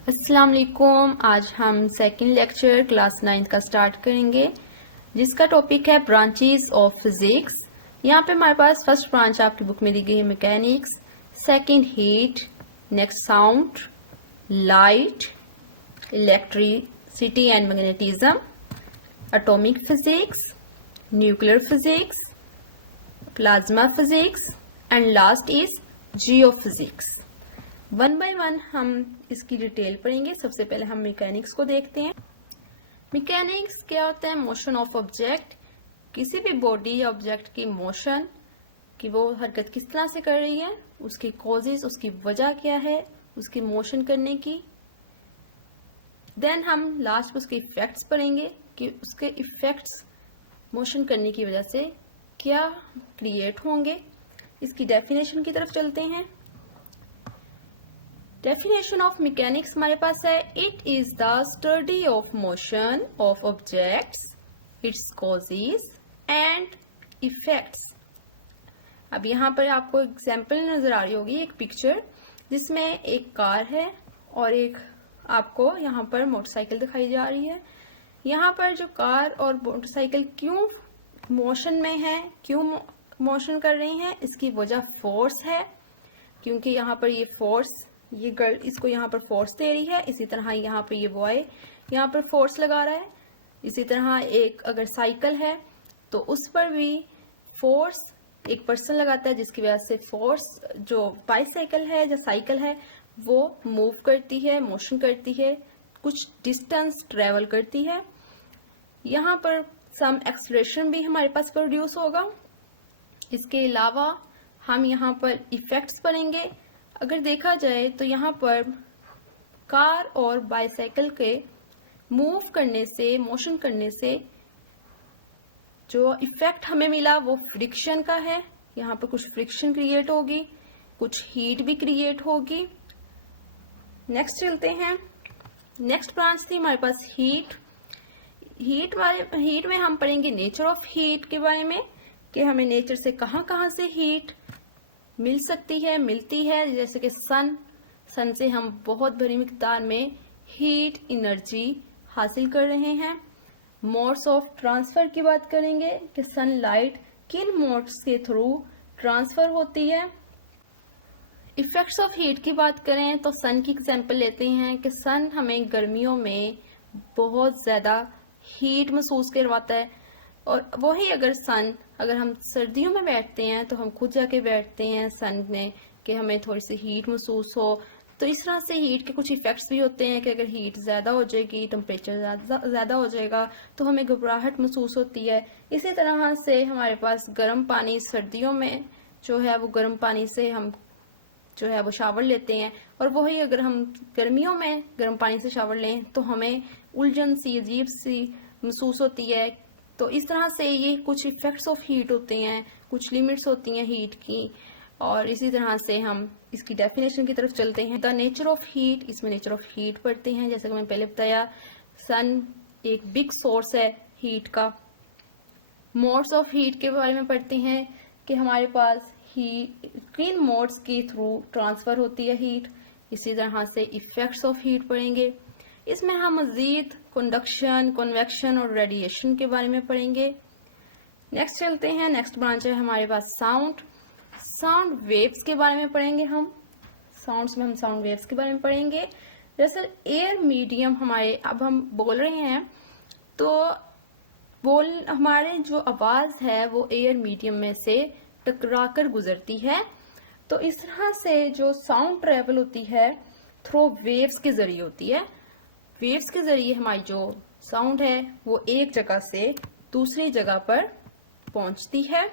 अस्सलाम वालेकुम। आज हम सेकंड लेक्चर क्लास 9 का स्टार्ट करेंगे, जिसका टॉपिक है ब्रांचेस ऑफ फिजिक्स। यहाँ पे हमारे पास फर्स्ट ब्रांच आपकी बुक में दी गई है mechanics, second heat, next sound, light, electricity and magnetism, atomic physics, nuclear physics, plasma physics and last is geophysics. One by one हम इसकी डिटेल पढ़ेंगे। सबसे पहले हम मैकेनिक्स को देखते हैं। मैकेनिक्स क्या होता है? मोशन ऑफ ऑब्जेक्ट, किसी भी बॉडी या ऑब्जेक्ट की मोशन, कि वो हरकत किस तरह से कर रही है, उसकी कॉजेज, उसकी वजह क्या है उसकी मोशन करने की। देन हम लास्ट में उसके इफेक्ट्स पढ़ेंगे कि उसके इफेक्ट्स मोशन करने की वजह से क्या क्रिएट होंगे। इसकी डेफिनेशन की तरफ चलते हैं। डेफिनेशन ऑफ मैकेनिक्स हमारे पास है, it is the study of motion of objects, its causes and effects. अब यहाँ पर आपको एग्जाम्पल नजर आ रही होगी, एक पिक्चर जिसमें एक कार है और एक आपको यहाँ पर मोटरसाइकिल दिखाई जा रही है। यहाँ पर जो कार और मोटरसाइकिल क्यों मोशन में है, क्यों मोशन कर रही हैं, इसकी वजह फोर्स है, क्योंकि यहाँ पर ये फोर्स, ये गर्ल इसको यहाँ पर फोर्स दे रही है। इसी तरह यहाँ पर ये बॉय यहाँ पर फोर्स लगा रहा है। इसी तरह एक अगर साइकिल है तो उस पर भी फोर्स एक पर्सन लगाता है, जिसकी वजह से फोर्स जो बाईसाइकिल है या साइकिल है वो मूव करती है, मोशन करती है, कुछ डिस्टेंस ट्रेवल करती है। यहाँ पर सम एक्सलेरेशन भी हमारे पास प्रोड्यूस होगा। इसके अलावा हम यहाँ पर इफेक्ट्स पढ़ेंगे। अगर देखा जाए तो यहाँ पर कार और बाईसाइकिल के मूव करने से, मोशन करने से जो इफेक्ट हमें मिला वो फ्रिक्शन का है। यहाँ पर कुछ फ्रिक्शन क्रिएट होगी, कुछ हीट भी क्रिएट होगी। नेक्स्ट चलते हैं। नेक्स्ट ब्रांच थी हमारे पास हीट। हीट में हम पढ़ेंगे नेचर ऑफ हीट के बारे में, कि हमें नेचर से कहाँ कहाँ से हीट मिल सकती है, मिलती है। जैसे कि सन से हम बहुत बड़ी मिकदार में हीट एनर्जी हासिल कर रहे हैं। मोड्स ऑफ ट्रांसफर की बात करेंगे कि सनलाइट किन मोड्स के थ्रू ट्रांसफर होती है। इफेक्ट्स ऑफ हीट की बात करें तो सन की एग्जांपल लेते हैं कि सन हमें गर्मियों में बहुत ज्यादा हीट महसूस करवाता है, और वही अगर हम सर्दियों में बैठते हैं तो हम खुद जाके बैठते हैं सन में कि हमें थोड़ी सी हीट महसूस हो। तो इस तरह से हीट के कुछ इफेक्ट्स भी होते हैं कि अगर हीट ज़्यादा हो जाएगी, टेम्परेचर ज़्यादा हो जाएगा तो हमें घबराहट महसूस होती है। इसी तरह से हमारे पास गर्म पानी, सर्दियों में जो है वो गर्म पानी से हम जो है वो शावर लेते हैं, और वही अगर हम गर्मियों में गर्म पानी से शावर लें तो हमें उलझन सी, अजीब सी महसूस होती है। तो इस तरह से ये कुछ इफेक्ट्स ऑफ हीट होते हैं, कुछ लिमिट्स होती हैं हीट की। और इसी तरह से हम इसकी डेफिनेशन की तरफ चलते हैं। द नेचर ऑफ हीट, इसमें नेचर ऑफ हीट पढ़ते हैं। जैसे कि मैंने पहले बताया, सन एक बिग सोर्स है हीट का। मोड्स ऑफ हीट के बारे में पढ़ते हैं कि हमारे पास किन मोड्स के थ्रू ट्रांसफर होती है हीट। इसी तरह से इफेक्ट्स ऑफ हीट पढ़ेंगे। इसमें हम मजीद कंडक्शन, कन्वेक्शन और रेडिएशन के बारे में पढ़ेंगे। नेक्स्ट चलते हैं। नेक्स्ट ब्रांच है हमारे पास साउंड वेव्स के बारे में पढ़ेंगे हम। साउंड्स में हम साउंड वेव्स के बारे में पढ़ेंगे। दरअसल एयर मीडियम हमारे, अब हम बोल रहे हैं तो हमारे जो आवाज है वो एयर मीडियम में से टकराकर गुजरती है। तो इस तरह से जो साउंड ट्रेवल होती है थ्रू वेव्स के जरिए होती है। वेव्स के जरिए हमारी जो साउंड है वो एक जगह से दूसरी जगह पर पहुंचती है।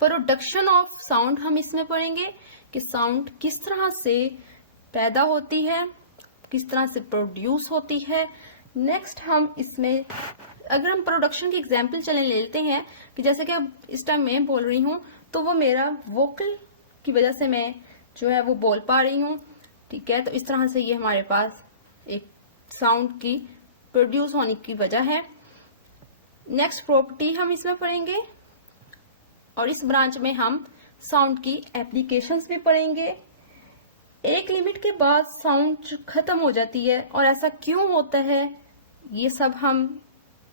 प्रोडक्शन ऑफ साउंड हम इसमें पढ़ेंगे कि साउंड किस तरह से पैदा होती है, किस तरह से प्रोड्यूस होती है। नेक्स्ट हम इसमें अगर हम प्रोडक्शन की एग्जांपल चले लेते हैं कि जैसे कि अब इस टाइम मैं बोल रही हूँ तो वो मेरा वोकल की वजह से मैं जो है वो बोल पा रही हूँ, ठीक है। तो इस तरह से ये हमारे पास एक साउंड की प्रोड्यूस होने की वजह है। नेक्स्ट प्रॉपर्टी हम इसमें पढ़ेंगे, और इस ब्रांच में हम साउंड की एप्लीकेशंस भी पढ़ेंगे। एक लिमिट के बाद साउंड खत्म हो जाती है, और ऐसा क्यों होता है ये सब हम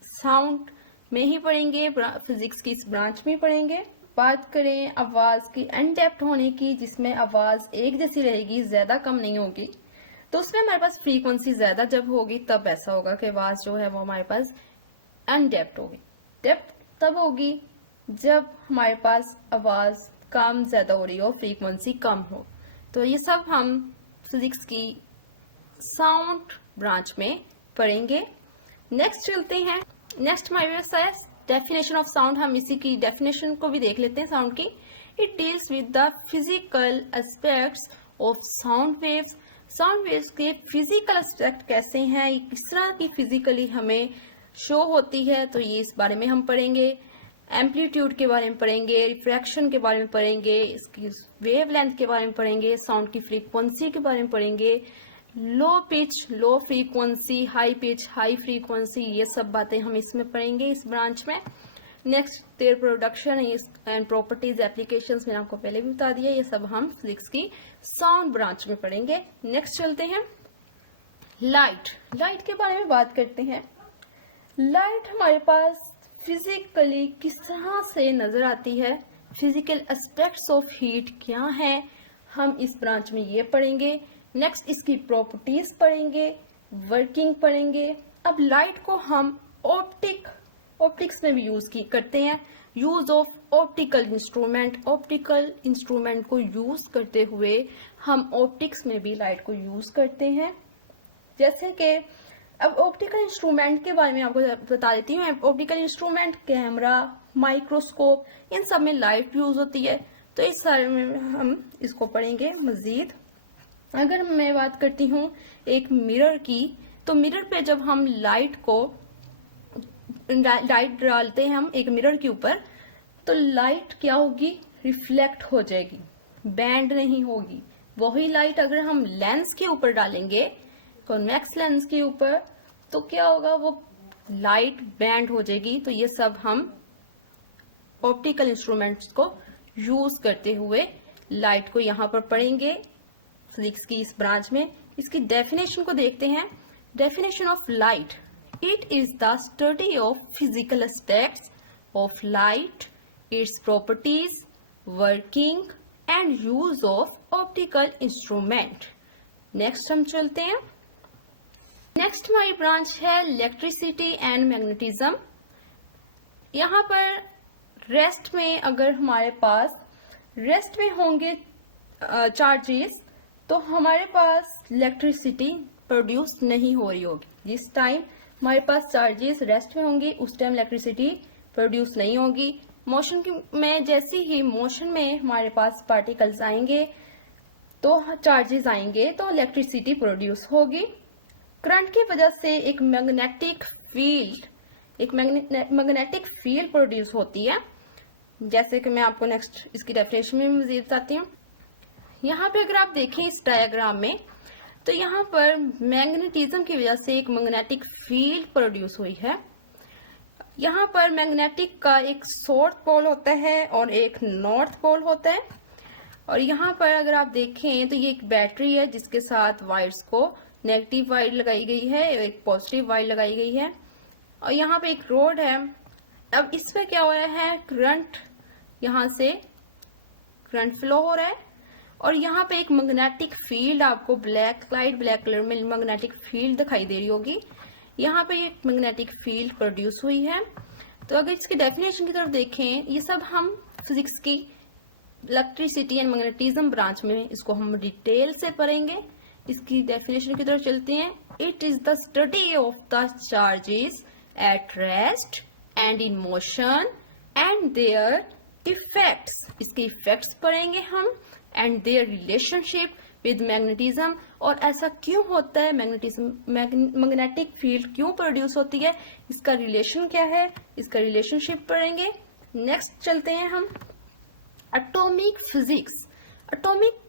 साउंड में ही पढ़ेंगे, फिजिक्स की इस ब्रांच में पढ़ेंगे। बात करें आवाज की अनडेप्थ होने की, जिसमें आवाज एक जैसी रहेगी, ज्यादा कम नहीं होगी, तो उसमें हमारे पास फ्रीक्वेंसी ज्यादा जब होगी तब ऐसा होगा कि आवाज जो है वो हमारे पास अनडेप्थ होगी। डेप्थ तब होगी जब हमारे पास आवाज कम ज्यादा हो रही हो, फ्रीक्वेंसी कम हो। तो ये सब हम फिजिक्स की साउंड ब्रांच में पढ़ेंगे। नेक्स्ट चलते हैं। नेक्स्ट हमारे पास है डेफिनेशन ऑफ साउंड। हम इसी की डेफिनेशन को भी देख लेते हैं साउंड की। It deals with the physical aspects of sound waves. Sound waves के फिजिकल एस्पेक्ट कैसे हैं, ये किस तरह की फिजिकली हमें शो होती है, तो ये इस बारे में हम पढ़ेंगे। एम्पलीट्यूड के बारे में पढ़ेंगे, रिफ्रैक्शन के बारे में पढ़ेंगे, इसकी वेवलेंथ के बारे में पढ़ेंगे, साउंड की फ्रीक्वेंसी के बारे में पढ़ेंगे, low pitch, low frequency, high pitch, high frequency, ये सब बातें हम इसमें पढ़ेंगे इस ब्रांच में। Next their production and properties, applications मैंने आपको पहले भी बता दिया, ये सब हम फिजिक्स की साउंड ब्रांच में पढ़ेंगे। नेक्स्ट चलते हैं लाइट। लाइट के बारे में बात करते हैं। लाइट हमारे पास फिजिकली किस तरह से नजर आती है, फिजिकल एस्पेक्ट्स ऑफ हीट क्या है, हम इस ब्रांच में ये पढ़ेंगे। नेक्स्ट इसकी प्रॉपर्टीज पढ़ेंगे, वर्किंग पढ़ेंगे। अब लाइट को हम ऑप्टिक्स में भी यूज करते हैं। Use of optical instrument, optical instrument को यूज करते हुए हम ऑप्टिक्स में भी लाइट को यूज करते हैं। जैसे कि अब ऑप्टिकल इंस्ट्रूमेंट के बारे में आपको बता देती हूँ। ऑप्टिकल इंस्ट्रूमेंट, कैमरा, माइक्रोस्कोप, इन सब में लाइट यूज होती है, तो इस सारे में हम इसको पढ़ेंगे मजीद। अगर मैं बात करती हूँ एक मिरर की, तो मिरर पे जब हम लाइट डालते हैं हम एक मिरर के ऊपर, तो लाइट क्या होगी, रिफ्लेक्ट हो जाएगी, बैंड नहीं होगी। वही लाइट अगर हम लेंस के ऊपर डालेंगे, कॉन्वेक्स लेंस के ऊपर, तो क्या होगा, वो लाइट बैंड हो जाएगी। तो ये सब हम ऑप्टिकल इंस्ट्रूमेंट्स को यूज करते हुए लाइट को यहाँ पर पढ़ेंगे फिजिक्स की इस ब्रांच में। इसकी डेफिनेशन को देखते हैं। Definition of light, it is the study of physical aspects of light, its properties, working and use of optical instrument. Next हम चलते हैं। नेक्स्ट हमारी ब्रांच है इलेक्ट्रिसिटी एंड मैग्नेटिज्म। यहाँ पर रेस्ट में, अगर हमारे पास रेस्ट में होंगे चार्जेस, तो हमारे पास इलेक्ट्रिसिटी प्रोड्यूस नहीं हो रही होगी। जिस टाइम हमारे पास चार्जेस रेस्ट में होंगी, उस टाइम इलेक्ट्रिसिटी प्रोड्यूस नहीं होगी। मोशन में, जैसे ही मोशन में हमारे पास पार्टिकल्स आएंगे, तो चार्जेस आएंगे, तो इलेक्ट्रिसिटी प्रोड्यूस होगी। करंट की वजह से एक मैग्नेटिक फील्ड प्रोड्यूस होती है, जैसे कि मैं आपको नेक्स्ट इसकी डेफिनेशन में मजीद बताती हूँ। यहाँ पे अगर आप देखें इस डायग्राम में, तो यहाँ पर मैग्नेटिज्म की वजह से एक मैग्नेटिक फील्ड प्रोड्यूस हुई है। यहाँ पर मैग्नेटिक का एक साउथ पोल होता है और एक नॉर्थ पोल होता है। और यहाँ पर अगर आप देखें तो ये एक बैटरी है जिसके साथ वायर्स को नेगेटिव वायर लगाई गई है, एक पॉजिटिव वायर लगाई गई है, और यहाँ पे एक रोड है। अब इसमें क्या हो रहा है, करंट, यहाँ से करंट फ्लो हो रहा है, और यहाँ पे एक मैग्नेटिक फील्ड, आपको ब्लैक कलर में मैग्नेटिक फील्ड दिखाई दे रही होगी। यहाँ पे एक मैग्नेटिक फील्ड प्रोड्यूस हुई है। तो अगर इसकी डेफिनेशन की तरफ देखें, ये सब हम फिजिक्स की इलेक्ट्रिसिटी एंड मैग्नेटिज्म ब्रांच में इसको हम डिटेल से पढ़ेंगे। इसकी डेफिनेशन की तरफ चलते हैं। It is the study of the charges at rest and in motion and there effects. इसके इफेक्ट्स पढ़ेंगे हम, and their relationship with magnetism, और ऐसा क्यों होता है, मैग्नेटिक फील्ड क्यों प्रोड्यूस होती है, इसका रिलेशन क्या है, इसका रिलेशनशिप पढ़ेंगे। नेक्स्ट चलते हैं हम एटॉमिक फिजिक्स। एटॉमिक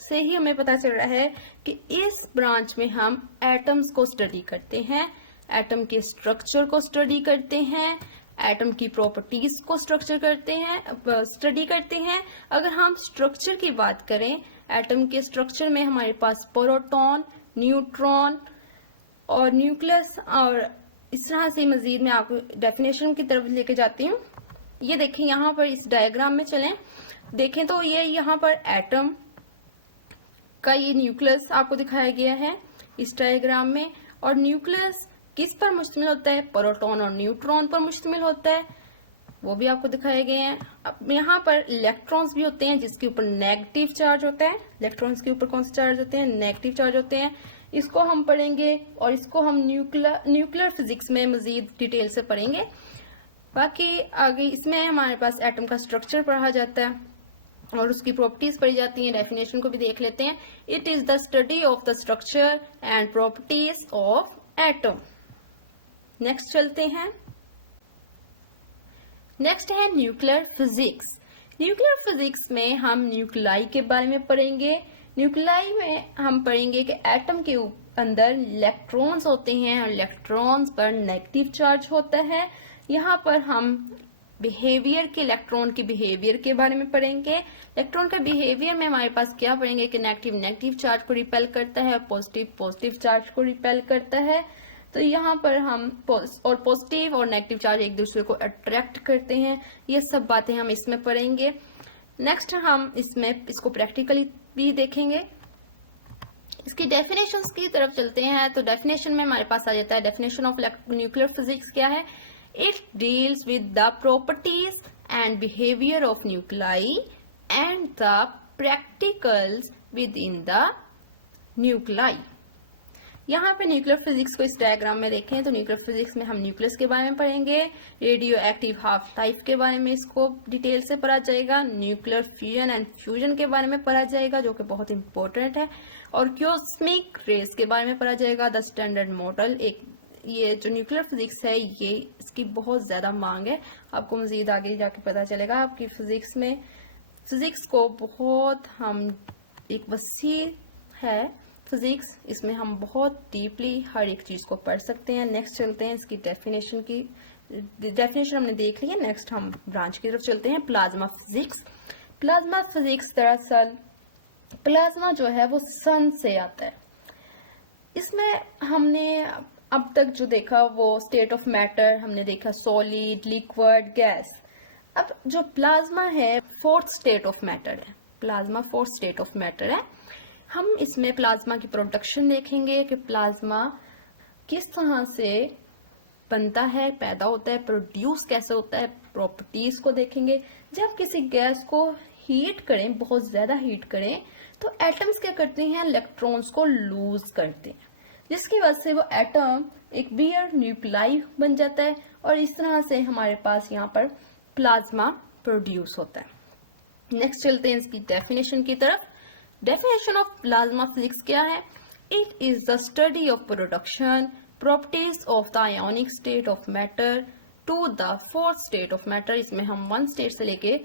से ही हमें पता चल रहा है कि इस ब्रांच में हम एटम्स को स्टडी करते हैं, एटम के स्ट्रक्चर को स्टडी करते हैं, एटम की प्रॉपर्टीज को स्टडी करते हैं। अगर हम स्ट्रक्चर की बात करें एटम के स्ट्रक्चर में हमारे पास प्रोटॉन, न्यूट्रॉन और न्यूक्लियस, और इस तरह से मजीद मैं आपको डेफिनेशन की तरफ लेके जाती हूँ। ये देखें यहाँ पर इस डायग्राम में चलें, देखें तो ये यहाँ पर एटम का ये न्यूक्लियस आपको दिखाया गया है इस डायग्राम में, और न्यूक्लियस किस पर मुश्तमिल होता है? प्रोटॉन और न्यूट्रॉन पर मुश्तमिल होता है, वो भी आपको दिखाए गए हैं। अब यहाँ पर इलेक्ट्रॉन्स भी होते हैं जिसके ऊपर नेगेटिव चार्ज होता है। इलेक्ट्रॉन्स के ऊपर कौन से चार्ज होते हैं? नेगेटिव चार्ज होते हैं। इसको हम पढ़ेंगे और इसको हम न्यूक्लियर फिजिक्स में मजीद डिटेल से पढ़ेंगे। बाकी आगे इसमें हमारे पास एटम का स्ट्रक्चर पढ़ा जाता है और उसकी प्रॉपर्टीज पढ़ी जाती हैं। डेफिनेशन को भी देख लेते हैं। It is the study of the structure and properties of atom. Next चलते हैं। नेक्स्ट है न्यूक्लियर फिजिक्स। न्यूक्लियर फिजिक्स में हम न्यूक्लाई के बारे में पढ़ेंगे। न्यूक्लाई में हम पढ़ेंगे कि एटम के अंदर इलेक्ट्रॉन्स होते हैं और इलेक्ट्रॉन्स पर नेगेटिव चार्ज होता है। यहाँ पर हम बिहेवियर के, इलेक्ट्रॉन के बिहेवियर के बारे में पढ़ेंगे। इलेक्ट्रॉन का बिहेवियर में हमारे पास क्या पढ़ेंगे कि नेगेटिव चार्ज को रिपेल करता है, पॉजिटिव चार्ज को रिपेल करता है। तो यहाँ पर हम पॉजिटिव और नेगेटिव चार्ज एक दूसरे को अट्रैक्ट करते हैं। ये सब बातें हम इसमें पढ़ेंगे। नेक्स्ट हम इसको प्रैक्टिकली भी देखेंगे। इसकी डेफिनेशंस की तरफ चलते हैं। तो डेफिनेशन में हमारे पास आ जाता है, डेफिनेशन ऑफ न्यूक्लियर फिजिक्स क्या है? It deals with the properties and behaviour of nuclei and the practicals with in the nuclei. यहाँ पे न्यूक्लियर फिजिक्स को इस डायग्राम में देखें तो न्यूक्लियर फिजिक्स में हम न्यूक्लियस के बारे में पढ़ेंगे। रेडियो एक्टिव हाफ लाइफ के बारे में इसको डिटेल से पढ़ा जाएगा। न्यूक्लियर फ्यूजन एंड फ्यूजन के बारे में पढ़ा जाएगा जो कि बहुत इंपॉर्टेंट है। और कॉस्मिक रेस के बारे में पढ़ा जाएगा। द स्टैंडर्ड मॉडल, एक ये जो न्यूक्लियर फिजिक्स है ये इसकी बहुत ज्यादा मांग है। आपको मजीद आगे जाके पता चलेगा। आपकी फिजिक्स को बहुत हम एक वसी है फिजिक्स, इसमें हम बहुत डीपली हर एक चीज को पढ़ सकते हैं। नेक्स्ट चलते हैं इसकी डेफिनेशन हमने देख ली है। नेक्स्ट हम ब्रांच की तरफ चलते हैं, प्लाज्मा फिजिक्स। प्लाज्मा फिजिक्स दरअसल प्लाज्मा जो है वो सन से आता है। इसमें हमने अब तक जो देखा वो स्टेट ऑफ मैटर हमने देखा, सॉलिड, लिक्विड, गैस। अब जो प्लाज्मा है फोर्थ स्टेट ऑफ मैटर है। Plasma fourth state of matter है। हम इसमें प्लाज्मा की प्रोडक्शन देखेंगे कि प्लाज्मा किस तरह से बनता है, पैदा होता है, प्रोड्यूस कैसे होता है, प्रॉपर्टीज को देखेंगे। जब किसी गैस को हीट करें, बहुत ज्यादा हीट करें, तो एटम्स क्या करते हैं? इलेक्ट्रॉन्स को लूज करते हैं, जिसकी वजह से वो एटम एक बियर न्यूक्लाई बन जाता है और इस तरह से हमारे पास यहाँ पर प्लाज्मा प्रोड्यूस होता है। नेक्स्ट चलते हैं इसकी डेफिनेशन की तरफ। डेफिनेशन ऑफ प्लाज्मा फिजिक्स क्या है? It is the study of production properties of the ionic state of matter to the fourth state of matter. इसमें हम 1 स्टेट से लेके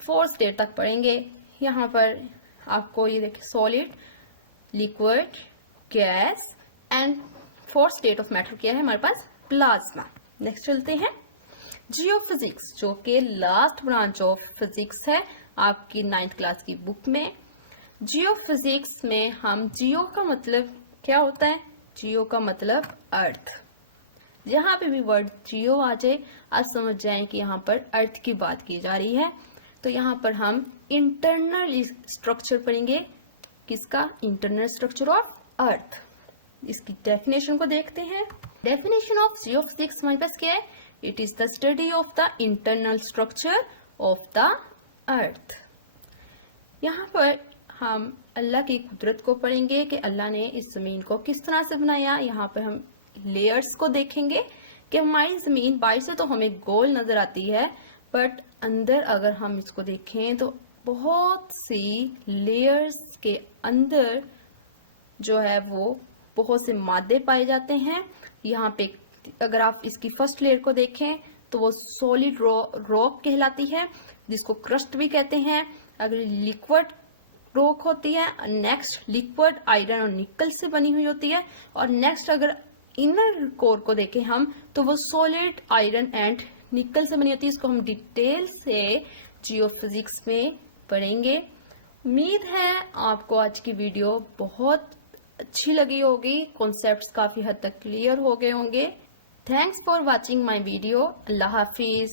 4 स्टेट तक पढ़ेंगे। यहाँ पर आपको ये देखिए, solid, liquid, gas and 4th state of matter क्या है हमारे पास? प्लाज्मा। नेक्स्ट चलते हैं जियोफिजिक्स, जो कि लास्ट ब्रांच ऑफ फिजिक्स है आपकी 9th क्लास की बुक में। जियोफिजिक्स में हम, जियो का मतलब क्या होता है? जियो का मतलब अर्थ। जहां पे भी वर्ड जियो आ जाए आज समझ जाएं कि यहाँ पर अर्थ की बात की जा रही है। तो यहाँ पर हम इंटरनल स्ट्रक्चर पढ़ेंगे। किसका? Internal structure of earth. इसकी डेफिनेशन को देखते हैं। डेफिनेशन ऑफ जियोफिजिक्स हमारे पास क्या है? It is the study of the internal structure of the earth. यहाँ पर हम अल्लाह की कुदरत को पढ़ेंगे कि अल्लाह ने इस जमीन को किस तरह से बनाया। यहाँ पर हम लेयर्स को देखेंगे कि हमारी जमीन बाहर से तो हमें गोल नजर आती है, बट अंदर अगर हम इसको देखें तो बहुत सी लेयर्स के अंदर जो है वो बहुत से मादे पाए जाते हैं। यहाँ पे अगर आप इसकी फर्स्ट लेयर को देखें तो वो सॉलिड रॉक कहलाती है, जिसको क्रस्ट भी कहते हैं। अगर लिक्विड रॉक होती है, नेक्स्ट लिक्विड आयरन और निकल से बनी हुई होती है, और नेक्स्ट अगर इनर कोर को देखें हम तो वो सॉलिड आयरन एंड निकल से बनी होती है। इसको हम डिटेल से जियोफिजिक्स में पढ़ेंगे। उम्मीद है आपको आज की वीडियो बहुत अच्छी लगी होगी, कॉन्सेप्ट्स काफी हद तक क्लियर हो गए होंगे। Thanks for watching my video. Allah Hafiz.